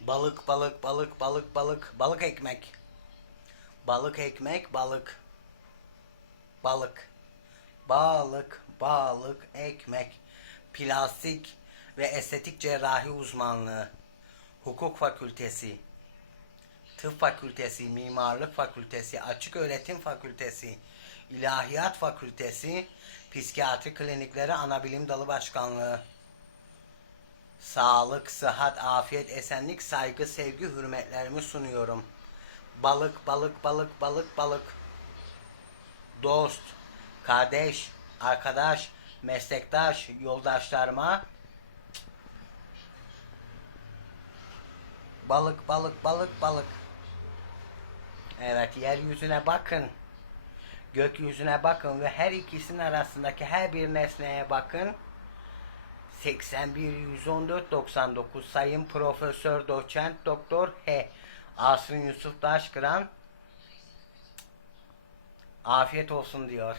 Balık, balık, balık, balık, balık, balık ekmek. Balık ekmek, balık. Balık. Balık, balık, ekmek. Plastik ve estetik cerrahi uzmanlığı. Hukuk fakültesi. Tıp fakültesi, mimarlık fakültesi, açık öğretim fakültesi, ilahiyat fakültesi, psikiyatri klinikleri anabilim dalı başkanlığı. Sağlık, sıhhat, afiyet, esenlik, saygı, sevgi, hürmetlerimi sunuyorum. Balık, balık, balık, balık, balık. Dost, kardeş, arkadaş, meslektaş, yoldaşlarıma balık, balık, balık, balık. Evet, yeryüzüne bakın. Gökyüzüne bakın ve her ikisinin arasındaki her bir nesneye bakın. 81 114 99 Sayın Profesör Doçent Doktor H. Asrın Yusuf Daşkıran afiyet olsun diyor.